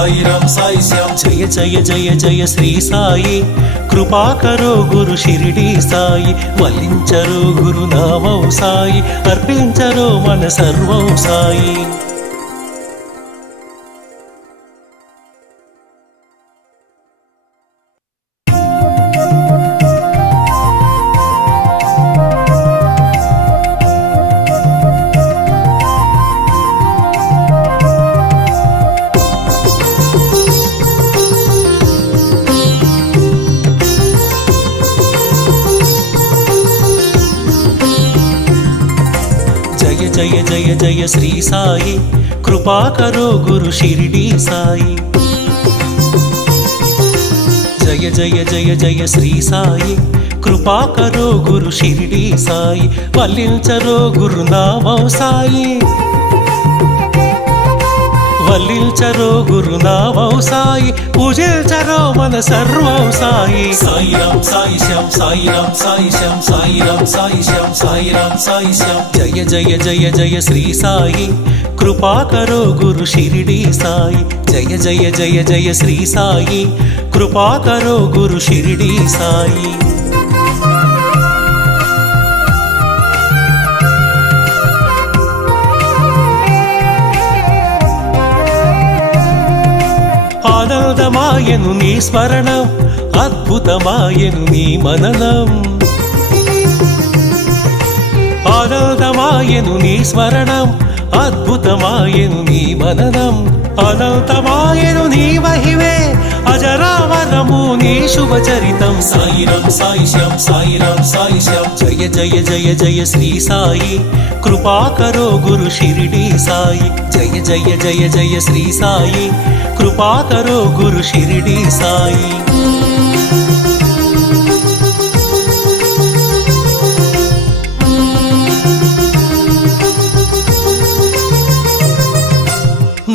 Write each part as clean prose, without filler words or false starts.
साईराम साई श्याम जय जय जय जय श्री साई कृपा करो गुरु शिरडी साई वलिंचरो गुरुनामं साई अर्पिंचरो मन सर्वं साई जय जय जय श्री साई कृपा करो गुरु शिरडी साई जय जय जय जय श्री साई कृपा करो गुरु शिरडी साई वलिंचरो गुरुनामं साई वलिंचरो गुरुनामं साई पूजिंचरो मन सर्वं साई साईराम साई श्याम साईराम साई श्याम साईराम साई श्याम साईराम साई श्याम जय जय जय जय श्री साई कृपा करो गुरु शिरडी साई जय जय जय जय श्री साई कृपा करो गुरु शिरडी साई ఆనందమాయను నీ స్మరణం అద్భుతమాయను నీ మననం ఆనందమాయను నీ స్మరణం అద్భుతమాయను నీ మననం అనంతమాయను నీ మహిమే అజరామరము నీ శుభచరితం साईराम साई श्याम साईराम साई श्याम जय जय जय जय श्री साई कृपा करो गुरु शिरडी साई जय जय जय जय श्री साई कृपा करो गुरु शिरडी साई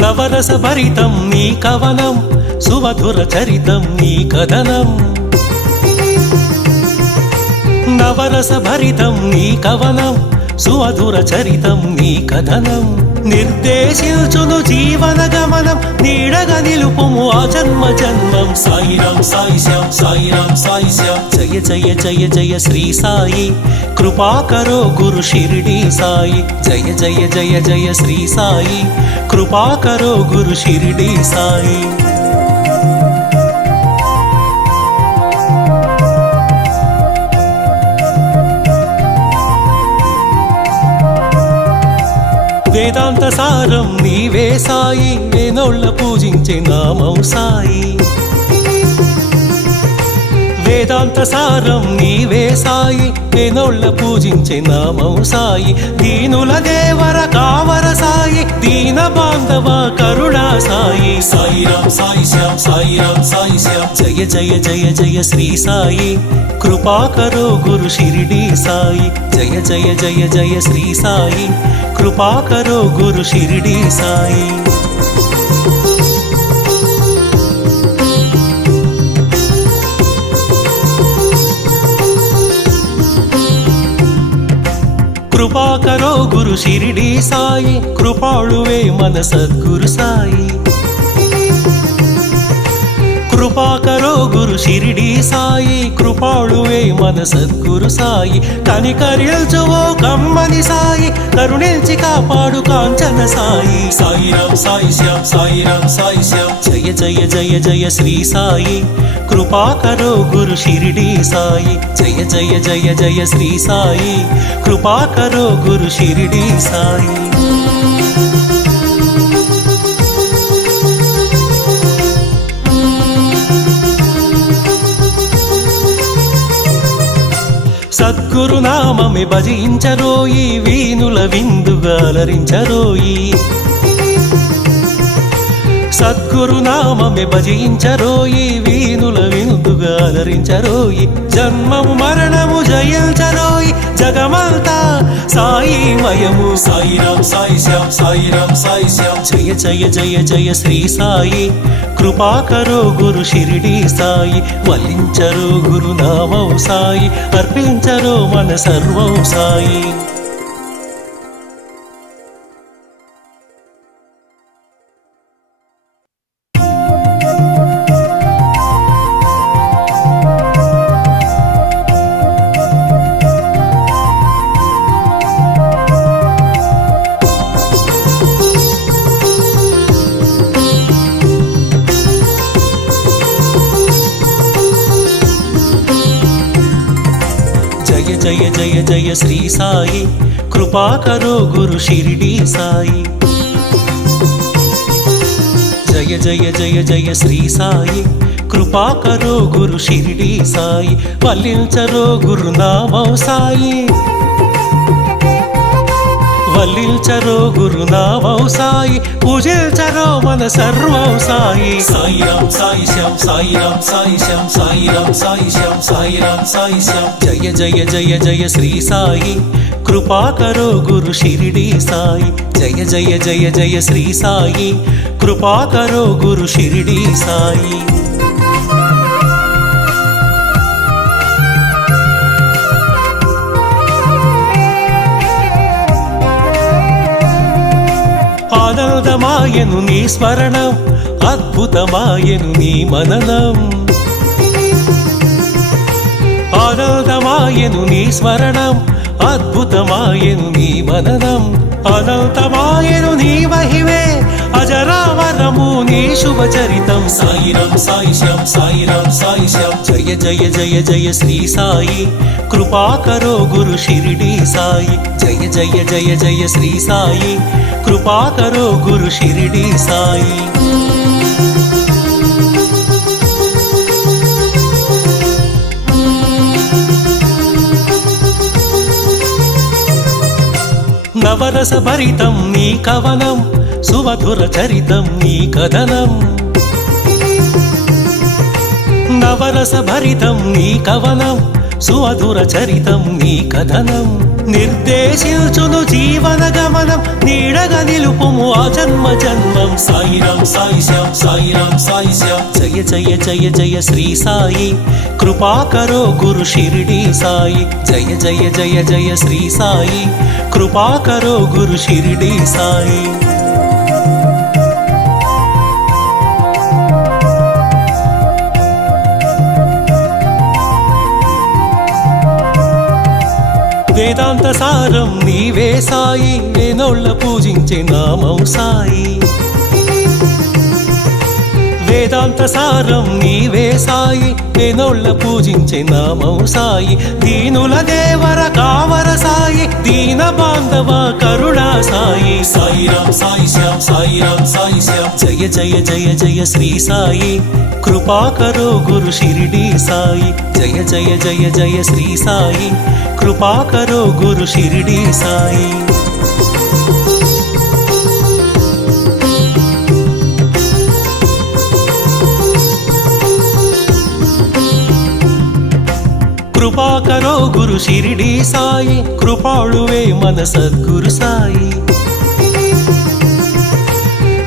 నవరస భరితం నీ కవనం సుమధుర చరితం నీ కథనం నవరస భరితం నీ కవనం సుమధుర చరితం నీ కథనం నిర్దేశించును జీవన గమనం నీడగా నిలుపుము ఆ జన్మ జన్మం साईराम साई श्याम साईराम साई श्याम जय जय जय जय श्री साई कृपा करो गुरु शिरडी साई जय जय जय जय श्री साई कृपा करो गुरु शिरडी साई వేదాంత సారం నీవే సాయి వేనోళ్ళ పూజించే నామం సాయి వేదాంత సారం నీవే సాయి వేనోళ్ళ పూజించే నామం సాయి దీనుల దేవర కావర సాయి దీన బాంధవ కరుణా సాయి साईराम साई श्याम साईराम साई श्याम जय जय जय जय श्री साई कृपा करो गुरु शिरडी साई जय जय जय जय श्री साई कृपा करो गुरु शिरडी साई कृपा करो गुरु शिरडी साई कृपाळुवे मन सद्गुरु साई कृपा करो गुरु शिरडी साई कृपाळुवे मन सद्गुरु साई कनिकरिल्चुवो कम्मनि साई करुणिंचि कापाडु कांचन साई साईराम साई श्याम साईराम साई श्याम जय जय जय जय श्री साई कृपा करो गुरु शिरडी साई जय जय जय जय श्री साई कृपा करो गुरु शिरडी साई సద్గురు నామమే భజించరోయి వీనుల విందుగా అలరించరోయి సద్గురు నామమే భజించరోయి వీనుల విందుగా అలరించరోయి జన్మము మరణము జయించరోయి జగమంతా సాయిమయము साईराम साई श्याम साईराम साई श्याम जय जय जय जय श्री साई कृपा करो गुरु शिरडी साई वलिंचरो गुरुनामं साई अर्पिंचरो मन सर्वं साई జయ జయ జయ శ్రీ సాయి కృపాకరో గురు షిరిడి సాయి జయ జయ జయ జయ శ్రీ సాయి కృపాకరో గురు షిరిడి సాయి వల్లించరో గురునామం సాయి వల్లించరో గురునామం సాయి పూజించరో మన సర్వం సాయి సాయిరాం సాయి శ్యాం సాయిరాం సాయి శ్యాం సాయిరాం సాయి శ్యాం సాయిరాం సాయి శ్యాం జయ జయ జయ జయ శ్రీ సాయి కృపాకరో గురు షిరిడి సాయి జయ జయ జయ జయ శ్రీ సాయి కృపాకరో గురు షిరిడి సాయి ఆనందమాయను నీ స్మరణం అద్భుతమాయను నీ మననం ఆనందమాయను నీ స్మరణం అద్భుతమాయను నీ మననం అనంతమాయను నీ మహిమే అజరామరము నీ శుభచరితం సాయిరాం సాయి శ్యాం సాయిరాం సాయి శ్యాం జయ జయ జయ జయ శ్రీ సాయి కృపాకరో గురు షిరిడి సాయి జయ జయ జయ జయ శ్రీ సాయి కృపాకరో గురు షిరిడి సాయి నవరస భరితం నీ కవనం సుమధుర చరితం నీ కథనం నవరస భరితం నీ కవనం సుమధుర చరితం నీ కథనం నిర్దేశించును జీవన గమనం నీడగా నిలుపుము ఆ జన్మ జన్మం సాయిరాం సాయి శ్యాం సాయిరాం సాయి శ్యాం జయ జయ జయ జయ శ్రీ సాయి కృపాకరో గురు షిరిడి సాయి జయ జయ జయ జయ శ్రీ సాయి కృపాకరో గురు షిరిడి సాయి వేదాంత సారం నీవే సాయి వేనోళ్ళ పూజించే నామం సాయి వేదాంత సారం నీవే సాయి వేనోళ్ళ పూజించే నామం సాయి దీనుల దేవర కావర సాయి దీన బాంధవ కరుణా సాయి సాయిరాం సాయి శ్యాం సాయిరాం సాయి శ్యాం జయ జయ జయ జయ శ్రీ సాయి కృపాకరో గురు షిరిడి సాయి జయ జయ జయ జయ శ్రీ సాయి కృపాకరో గురు షిరిడి సాయి కృపాకరో గురు షిరిడి సాయి కృపాళువే మన సద్గురు సాయి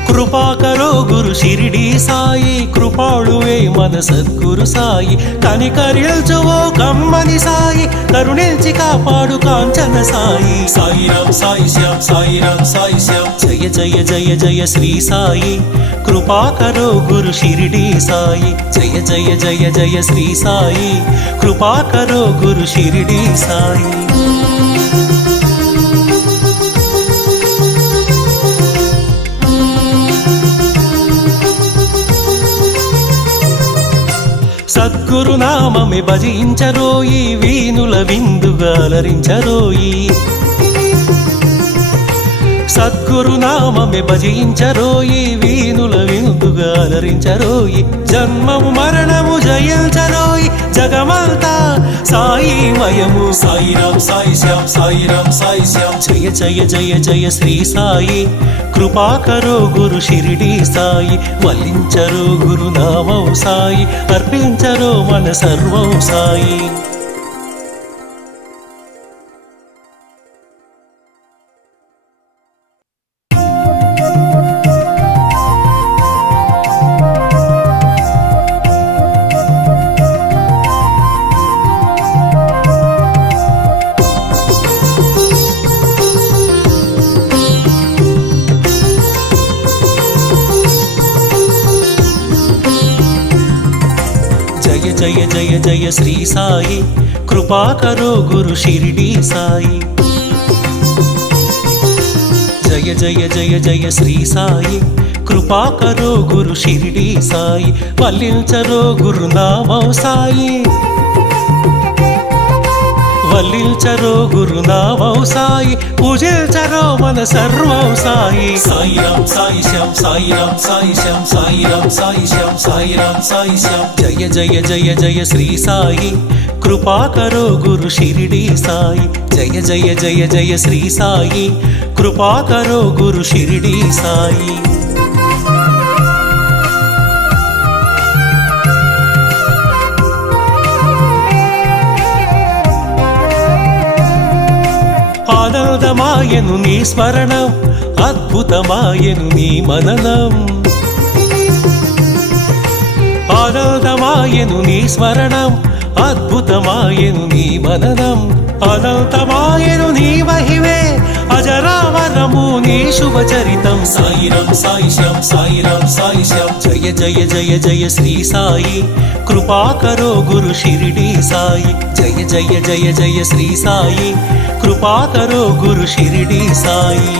కృపాకరో గురు షిరిడి సాయి కృపాళువే మన సద్గురు సాయి కనికరిల్చువో కమ్మని సాయి కరుణించి కాపాడు కాంచన సాయి సాయిరాం సాయి శ్యాం సాయిరాం సాయి శ్యాం జయ జయ జయ జయ శ్రీ సాయి కృపాకరో గురు షిరిడి సాయి జయ జయ జయ జయ శ్రీ సాయి కృపాకరో గురు షిరిడి సాయి సద్గురు నామమే భజించరోయి వీనుల విందుగా అలరించరోయి సద్గురు నామమే భజించరోయి వీనుల విందుగా అలరించరోయి జన్మము మరణము జయించరోయి జగమంతా సాయిమయము సాయిరాం సాయి శ్యాం సాయిరాం సాయి శ్యాం జయ జయ జయ జయ శ్రీ సాయి కృపాకరో గురు షిరిడి సాయి వల్లించరో గురునామం సాయి అర్పించరో మన సర్వం సాయి జయ జయ జయ శ్రీ సాయి కృపాకరో గురు షిరిడి సాయి జయ జయ జయ జయ శ్రీ సాయి కృపాకరో గురు షిరిడి సాయి వల్లించరో గురునామం సాయి వల్లించరో గురునామం సాయి పూజించరో మన సర్వం సాయి సాయిరాం సాయిశ్యాం సాయిరాం సాయిశ్యాం సాయిరాం సాయిశ్యాం సాయిరాం సాయిశ్యాం జయ జయ జయ జయ శ్రీ సాయి కృపాకరో గురు షిరిడి సాయి జయ జయ జయ జయ శ్రీ సాయి కృపాకరో గురు షిరిడి సాయి ఆనందమాయను నీ స్మరణం అద్భుతమాయను నీ మననం ఆనందమాయను నీ స్మరణం అద్భుతమాయను నీ మననం అనంతమాయను నీ మహిమే అజరామరము నీ శుభచరితం సాయిరాం సాయిశ్యాం సాయిరాం సాయిశ్యాం జయ జయ జయ జయ శ్రీ సాయి కృపాకరో గురు షిరిడి సాయి జయ జయ జయ జయ శ్రీ సాయి కృపాకరో గురు షిరిడి సాయి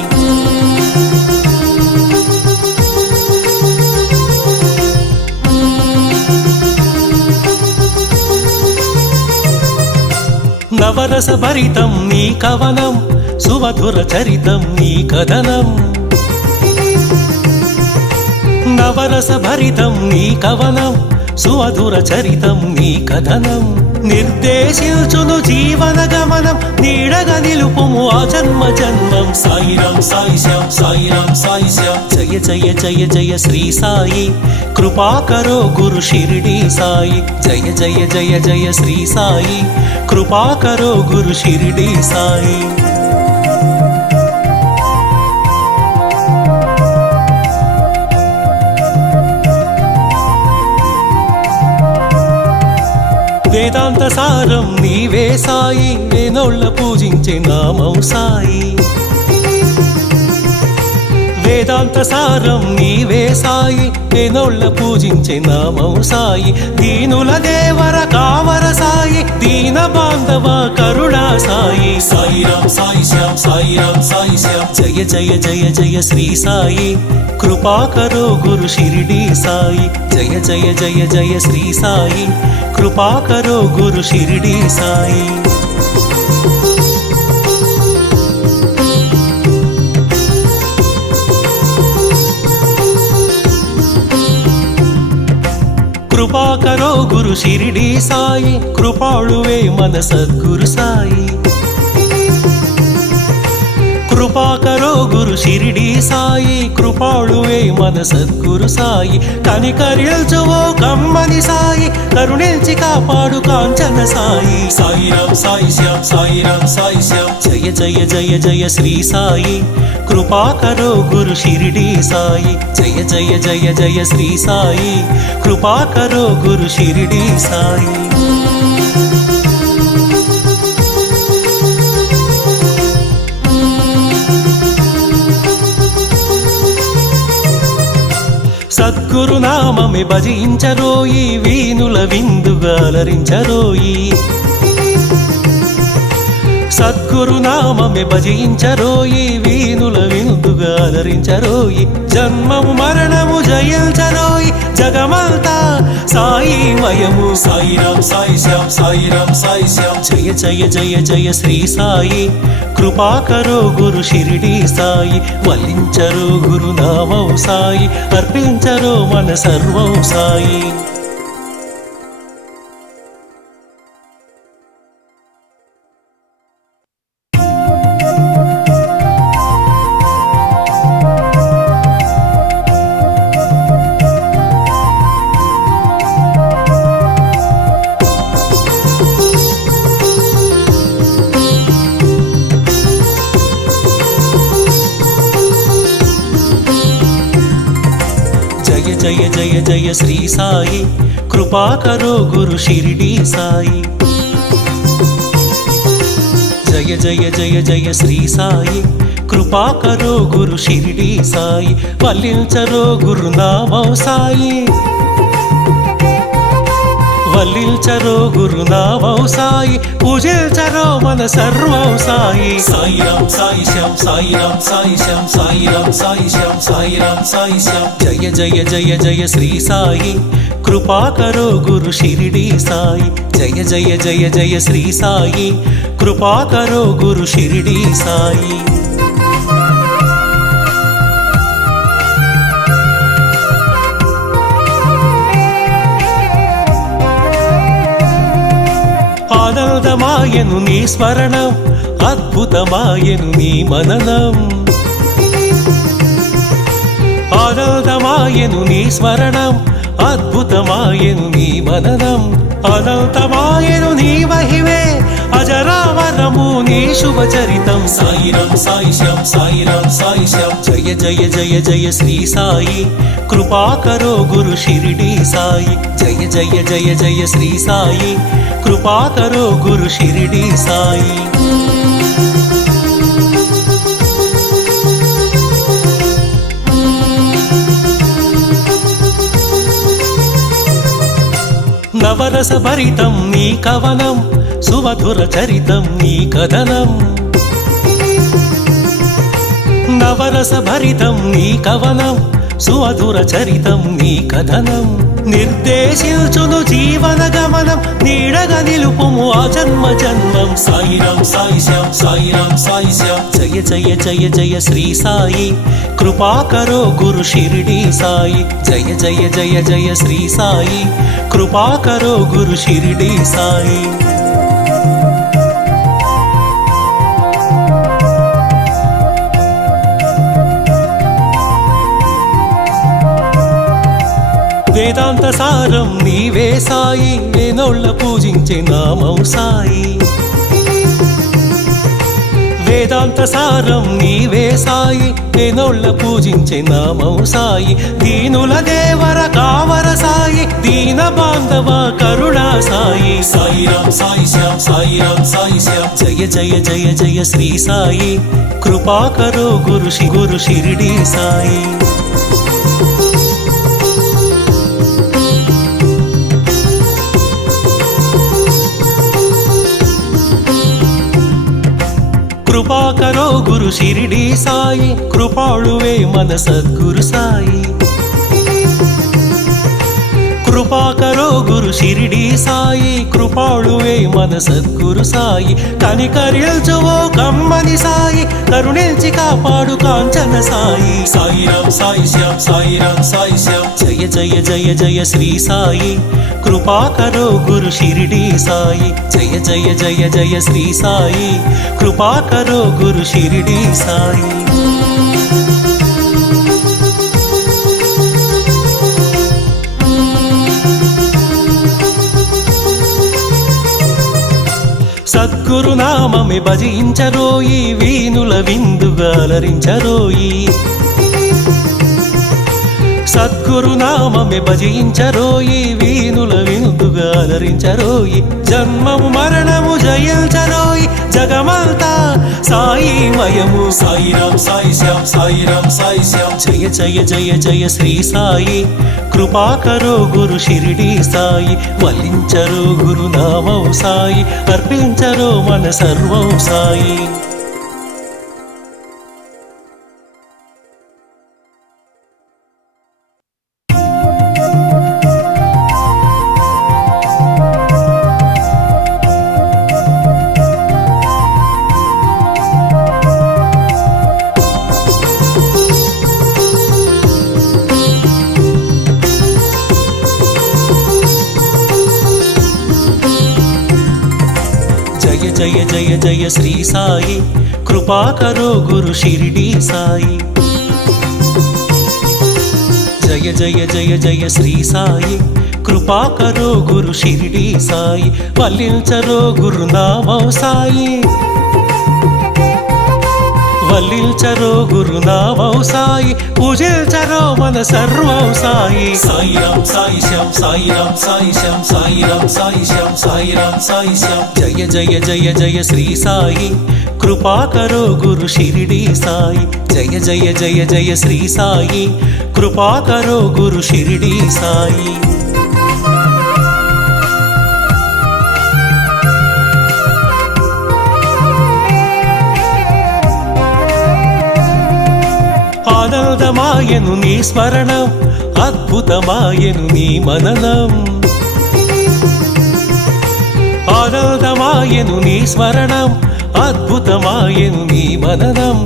నవరస భరితం నీ కవనం సుమధుర చరితం నీ కథనం నవరస భరితం నీ కవనం సుమధుర చరితం నీ కథనం నిర్దేశించును జీవన గమనం నీడగా నిలుపుము ఆ జన్మ జన్మం సాయిరాం సాయిశ్యాం సాయిరాం సాయిశ్యాం జయ జయ జయ జయ శ్రీ సాయి కృపాకరో గురు షిరిడి సాయి జయ జయ జయ జయ శ్రీ సాయి కృపాకరో గురు షిరిడి సాయి వేదాంత సారం నీవే సాయి వేనోళ్ళ పూజించే నామం సాయి వేదాంత సారం నీవే సాయి వేనోళ్ళ పూజించే నామం సాయి దీనుల దేవర కావర సాయి దీన బాంధవ కరుణా సాయి సాయిరాం సాయిశ్యాం సాయిరాం సాయిశ్యాం జయ జయ జయ జయ శ్రీ సాయి కృపాకరో గురు షిరిడి సాయి జయ జయ జయ జయ శ్రీ సాయి కృపాకరో గురు షిరిడి సాయి కృపాకరో గురు షిరిడి సాయి కృపాళువే మన సద్గురు సాయి కృపాకరో గురు షిరిడి సాయి కృపాళువే మన సద్గురు సాయి కనికరిల్చువో కమ్మని సాయి కరుణించి కాపాడు కాంచన సాయి సాయిరాం సాయిశ్యాం సాయిరాం సాయిశ్యాం జయ జయ జయ జయ శ్రీ సాయి కృపాకరో గురు షిరిడి సాయి జయ జయ జయ జయ శ్రీ సాయి కృపాకరో గురు షిరిడి సాయి సద్గురు నామమే భజించరోయి వీనుల విందుగా అలరించరోయి సద్గురు నామమే భజించరోయి వీనుల విందుగా అలరించరోయి జన్మము మరణము జయించరోయి జగమంతా సాయిమయము సాయిరాం సాయిశ్యాం సాయిరాం సాయిశ్యాం జయ జయ జయ జయ శ్రీ సాయి కృపాకరో గురు షిరిడి సాయి వల్లించరో గురునామం సాయి అర్పించరో మన సర్వం సాయి జయ జయ జయ శ్రీ సాయి కృపాకరో గురు షిరిడి సాయి జయ జయ జయ జయ శ్రీ సాయి కృపాకరో గురు షిరిడి సాయి వల్లించరో గురునామం సాయి వల్లించరో గురునామం సాయి పూజించరో మన సర్వం సాయి సాయిరాం సాయిశ్యాం సాయిరాం సాయిశ్యాం సాయిరాం సాయిశ్యాం సాయిరాం సాయిశ్యాం జయ జయ జయ జయ శ్రీ సాయి కృపాకరో గురు షిరిడి సాయి జయ జయ జయ జయ శ్రీ సాయి కృపాకరో గురు షిరిడి సాయి ఆనందమాయను నీ స్మరణం అద్భుతమాయను నీ మననం ఆనందమాయను నీ స్మరణం అద్భుతమాయను నీ మననం అనంతమాయను నీ మహిమే అజరామరము నీ శుభచరితం సాయిరం సాయిశం సాయిరం సాయిశం జయ జయ జయ జయ శ్రీ సాయి కృపాకరో గురు షిరిడి సాయి జయ జయ జయ జయ శ్రీ సాయి కృపాకరో గురు షిరిడి సాయి నవరస భరితం నీ కవనం సుమధుర చరితం నీ కథనం నవరస భరితం నీ కవనం సుమధుర చరితం నీ కథనం నిర్దేశించును జీవన గమనం నీడగా నిలుపుము ఆ జన్మ జన్మం సాయిరం సాయిశం సాయిరం సాయిశం జయ జయ జయ జయ శ్రీ సాయి కృపాకరో గురు షిరిడి సాయి జయ జయ జయ జయ శ్రీ సాయి కృపాకరో గురు షిరిడి సాయి వేదాంత సారం నీవే సాయి వేనోళ్ళ పూజించే నామం సాయి వేదాంత సారం నీవే సాయి వేనోళ్ళ పూజించే నామం సాయి దీనుల దేవర కావర సాయి దీన బాంధవ కరుణా సాయి సాయిరం సాయిశం సాయిరం సాయిశం జయ జయ జయ జయ శ్రీ సాయి కృపాకరో గురు షిరిడి సాయి కృపాకరో గురు షిరిడి సాయి కృపాళువే మన సద్గురు సాయి కృపాకరో గురు షిరిడి సాయి కృపాళువే మన సద్గురు సాయి కనికరిల్చువో కమ్మని సాయి కరుణించి కాపాడు కాంచన సాయి సాయిరం సాయిశం సాయిరం సాయిశం జయ జయ జయ జయ శ్రీ సాయి కృపాకరో గురు షిరిడి సాయి జయ జయ జయ జయ శ్రీ సాయి కృపాకరో గురు షిరిడి సాయి సద్గురు నామమే భజించరోయి వీనుల విందుగా అలరించరోయి సద్గురు నామమే భజించరోయి వీనుల విందుగా అలరించరోయి జన్మము మరణము జయించరోయి జగమంతా సాయిమయము సాయిరం సాయిశం సాయిరం సాయిశం జయ జయ జయ జయ శ్రీ సాయి కృపాకరో గురు షిరిడి సాయి వల్లించరో గురు నామం సాయి అర్పించరో మన సర్వం సాయి జయ జయ జయ శ్రీ సాయి కృపాకరో గురు షిరిడి సాయి జయ జయ జయ జయ శ్రీ సాయి కృపాకరో గురు షిరిడి సాయి వల్లించరో గురునామం సాయి వల్లించరో గురునామం సాయి పూజించరో మన సర్వం సాయి సాయిరం సాయిశం సాయిరం సాయిశం సాయిరం సాయిశం సాయిరం సాయిశం జయ జయ జయ జయ శ్రీ సాయి కృపాకరో గురు షిరిడి సాయి జయ జయ జయ జయ శ్రీ సాయి కృపాకరో గురు షిరిడి సాయి ఆనందమాయను నీ స్మరణం అద్భుతమాయెను నీ మననం ఆనందమాయెను నీ స్మరణం అద్భుతమాయెను నీ మననం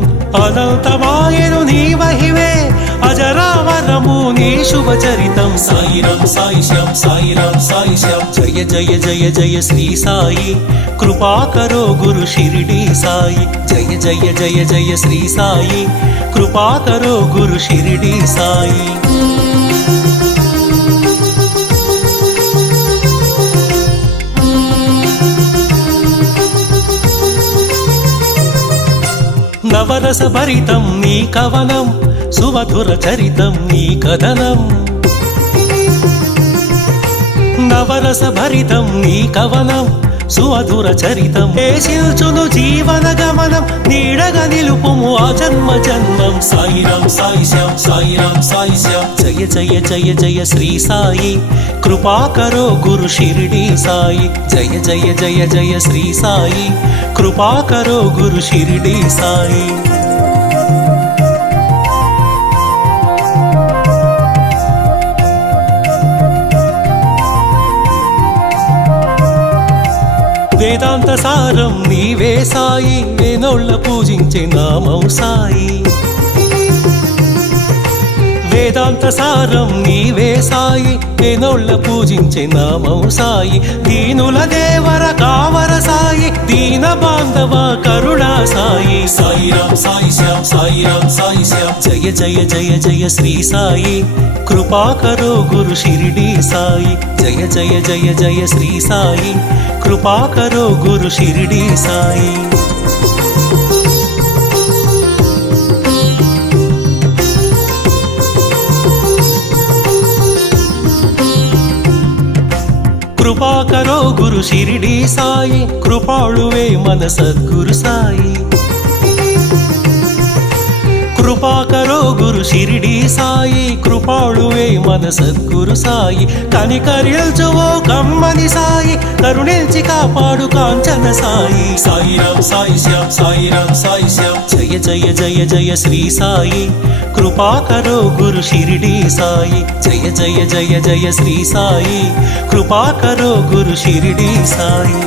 అనంతమాయెను నీ మహిమే అజరామరము నీ శుభచరితం సాయిరం సాయిశం సాయిరం సాయిశం జయ జయ జయ జయ శ్రీ సాయి కృపాకరో గురు షిరిడి సాయి జయ జయ జయ జయ శ్రీ సాయి కృపాకరో గురు షిరిడి సాయి నవరస భరితం నీ కవనం సుమధుర చరితం నీ కథనం నవరస భరితం నీ కవనం సుమధుర చరితం ఏషిల్చును జీవన గమనం నీడగా నిలుపుము ఆ జన్మ జన్మం సాయిరం సాయిశం సాయిరం సాయిశం జయ జయ జయ జయ శ్రీ సాయి కృపాకరో గురు షిరిడి సాయి జయ జయ జయ జయ శ్రీ సాయి కృపాకరో గురు షిరిడి సాయి వేదాంత సారం నీవే సాయి వేనోళ్ళ పూజించే నామం సాయి వేదాంత సారం నీవే సాయి వేనోళ్ళ పూజించే నామం సాయి దీనుల దేవర కావర సాయి దీన బాంధవ కరుణా సాయి సాయిరం సాయిశం సాయిరం సాయిశం జయ జయ జయ జయ శ్రీ సాయి కృపాకరో గురు షిరిడి సాయి జయ జయ జయ జయ శ్రీ సాయి కృపాకరో గురు షిరిడి సాయి కృపాకరో గురు షిరిడి సాయి కృపాళువే మన సద్గురు సాయి కృపాకరో గురు షిరిడి సాయి కృపాళువే మన సద్గురు సాయి కనికరిల్చువో కమ్మని సాయి కరుణించి కాపాడు కాంచన సాయి సాయిరం సాయిశం సాయిరం సాయిశం జయ జయ జయ జయ శ్రీ సాయి కృపాకరో గురు షిరిడి సాయి జయ జయ జయ జయ శ్రీ సాయి కృపాకరో గురు షిరిడి సాయి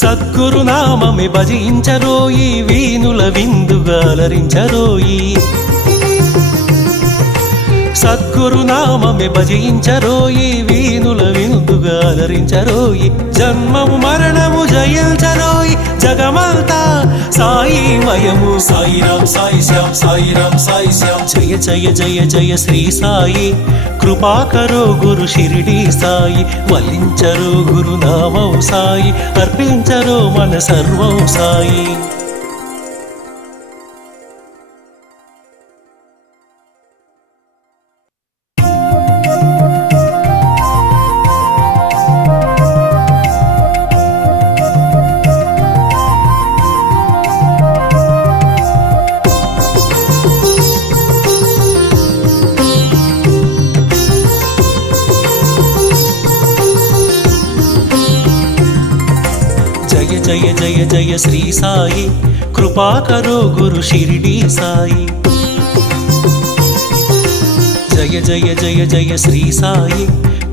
సద్గురు నామమే భజించరోయి వీనుల విందుగా అలరించరోయి సద్గురు నామమే భజించరోయి వీనుల విందుగా అలరించరోయి జన్మము మరణము జయించరోయి జగమంతా సాయి మయము సాయిరం సాయిశం సాయిరం సాయిశం జయ జయ జయ జయ శ్రీ సాయి కృపాకరో గురు షిరిడి సాయి వల్లించరో గురు నామం సాయి అర్పించరో మన సర్వం సాయి జయ జయ జయ శ్రీ సాయి కృపాకరో గురు షిరిడి సాయి జయ జయ జయ జయ శ్రీ సాయి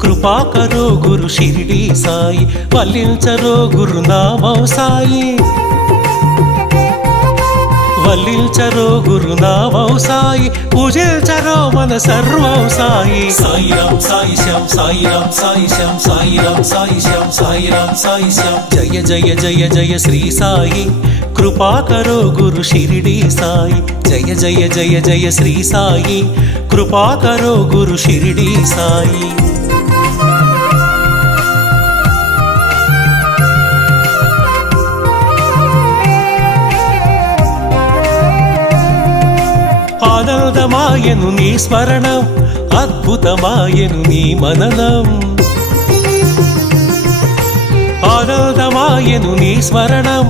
కృపాకరో గురు షిరిడి సాయి వల్లించరో గురు నామం సాయి వల్లించరో గురు నామం సాయి పూజించరో మన సర్వం సాయి సాయిరం సాయిశం సాయిరం సాయిశం సాయిరం సాయిశం సాయిరం సాయిశం జయ జయ జయ జయ శ్రీ సాయి కృపాకరో గురు షిరిడి సాయి జయ జయ జయ జయ శ్రీ సాయి కృపాకరో గురు షిరిడి సాయి ఆనందమాయను నీ స్మరణం అద్భుతమాయను నీ మననం ఆనందమాయను నీ స్మరణం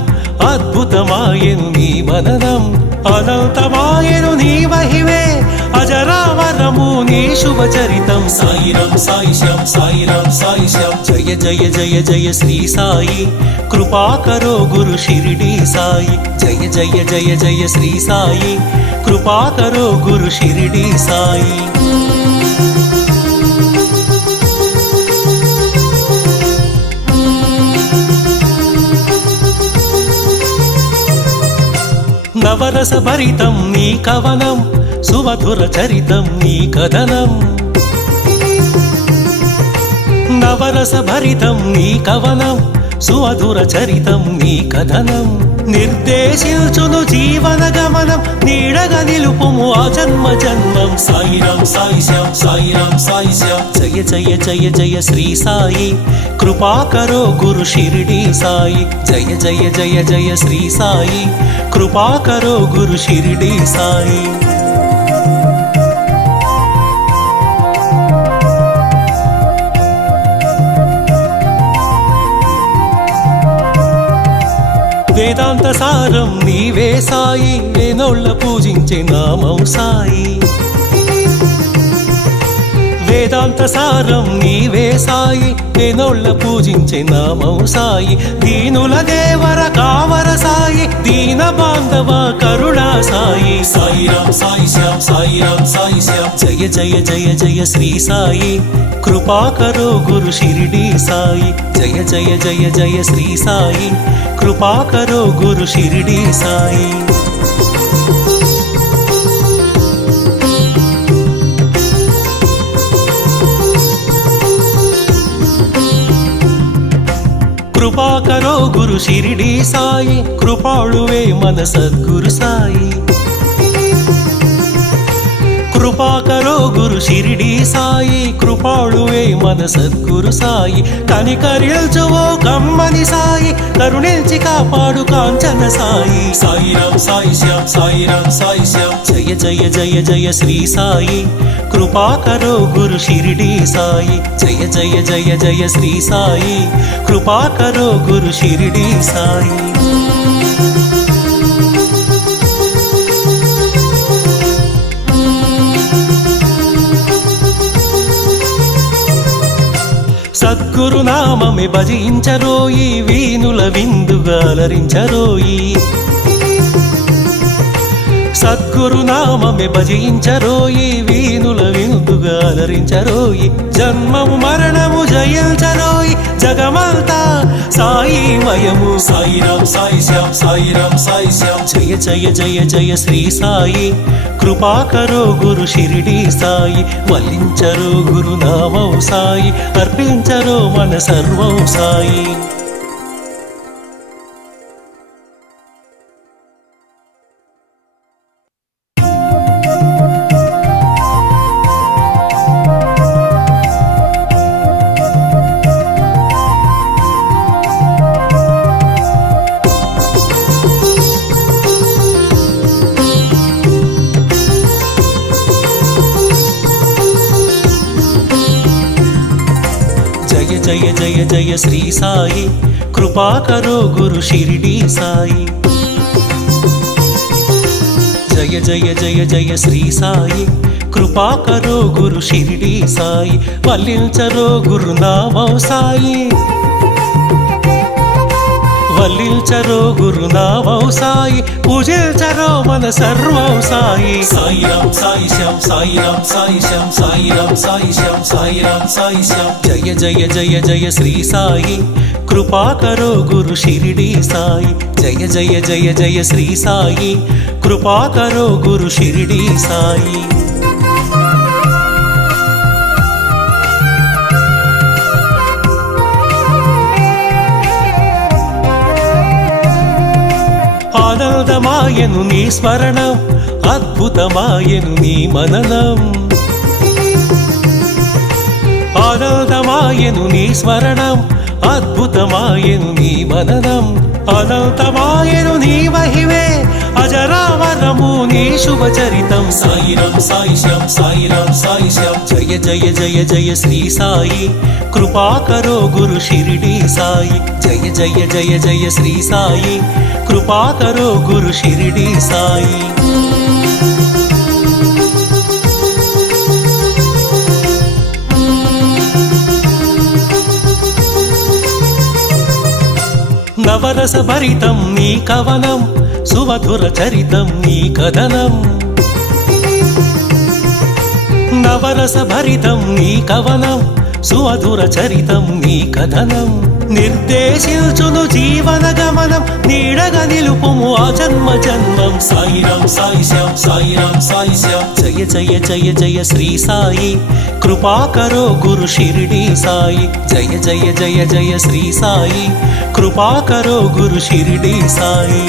అద్భుతమాయను నీ మననం అనంతమాయను నీ మహిమే అజరామరము నీ శుభచరితం సాయిరం సాయిశం సాయిరం సాయిశం జయ జయ జయ జయ శ్రీ సాయి కృపాకరో గురు షిరిడి సాయి జయ జయ జయ జయ శ్రీ సాయి కృపాకరో గురు షిరిడి సాయి నవరస భరితం నీ కవనం సుమధుర చరితం నీ కథనం నవరస భరితం నీ కవనం సుమధుర చరితం నీ కథనం నిర్దేశించును జీవన గమనం నీడగా నిలుపుము ఆ జన్మ జన్మం సాయిరం సాయిశం సాయిరం సాయిశం జయ జయ జయ జయ శ్రీ సాయి కృపాకరో గురు షిరిడి సాయి జయ జయ జయ జయ శ్రీ సాయి కృపాకరో గురు షిరిడి సాయి వేదాంత సారం నీవే సాయి వేనోళ్ళ పూజించే నామం సాయి వేదాంత సారం నీవే సాయి వేనోళ్ళ పూజించే నామం సాయి దీనుల దేవర కావర సాయి దీన బాంధవ కరుణా సాయి సాయిరం సాయిశం సాయిరం సాయిశం జయ జయ జయ జయ శ్రీ సాయి కృపాకరో గురు షిరిడి సాయి జయ జయ జయ జయ శ్రీ సాయి కృపాకరో గురు షిరిడి సాయి కృపాకరో గురు షిరిడి సాయి కృపాళువే మన సద్గురు సాయి కృపాకరో గురు షిరిడి సాయి కృపాళువే మన సద్గురు సాయి కనికరిల్చువో కమ్మని సాయి కరుణించి కాపాడు కాంచన సాయి సాయిరం సాయిశం సాయిరం సాయిశం జయ జయ జయ జయ శ్రీ సాయి కృపాకరో గురు షిరిడి సాయి జయ జయ జయ జయ శ్రీ సాయి కృపాకరో గురు షిరిడి సాయి సద్గురు నామమే భజించరోయి వీనుల విందుగా అలరించరోయి సద్గురు నామమే భజించరోయి వీనుల విందుగా అలరించరోయి జన్మము మరణము జయించరోయి జగమంతా సాయిమయము సాయిరం సాయిశం సాయిరం సాయిశం జయ జయ జయ జయ శ్రీ సాయి కృపాకరో గురు షిరిడి సాయి వల్లించరో గురు నామం సాయి అర్పించరో మన సర్వం సాయి జయ జయ జయ శ్రీ సాయి కృపాకరో గురు షిరిడి సాయి జయ జయ జయ జయ శ్రీ సాయి కృపాకరో గురు షిరిడి సాయి వల్లించరో గురు నామం సాయి వల్లించరో గురు నామం సాయి పూజించరో మన సర్వం సాయి సాయిరం సాయిశం సాయిరం సాయిశం సాయిరం సాయిశం సాయిరం సాయిశం జయ జయ జయ జయ శ్రీ సాయి కృపాకరో గురు షిరిడి సాయి జయ జయ జయ జయ శ్రీ సాయి కృపాకరో గురు షిరిడి సాయి ఆనందమాయను నీ స్మరణం అద్భుతమాయను నీ మననం ఆనందమాయను నీ స్మరణం అద్భుతమాయను నీ మననం అనంతమాయను నీ మహిమే అజరామరము నీ శుభచరితం సాయిరం సాయిశం సాయిరం సాయిశం జయ జయ జయ జయ శ్రీ సాయి కృపాకరో గురు షిరిడి సాయి జయ జయ జయ జయ శ్రీ సాయి కృపాకరో గురు షిరిడి సాయి నవరస భరితం నీ కవనం సుమధుర చరితం నీ కథనం నవరస భరితం నీ కవనం సుమధుర చరితం నీ కథనం నిర్దేశించును జీవన గమనం నీడగా నిలుపుము ఆ జన్మ జన్మం సాయిరాం సాయిశ్యాం సాయిరాం సాయిశ్యాం జయ జయ జయ జయ శ్రీ సాయి కృపాకరో గురు షిరిడి సాయి జయ జయ జయ జయ శ్రీ సాయి కృపాకరో గురు షిరిడి సాయి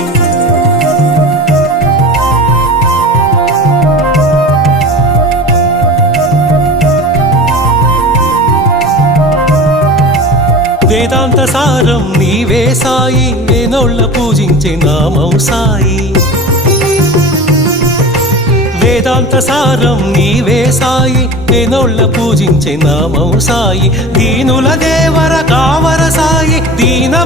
వేదాంత సారం నీవే సాయి వేనోళ్ళ పూజించే నామం సాయి వేదాంత సారం నీవే సాయి వేనోళ్ళ పూజించే నామం సాయి దీనుల దేవర కావర సాయి దీన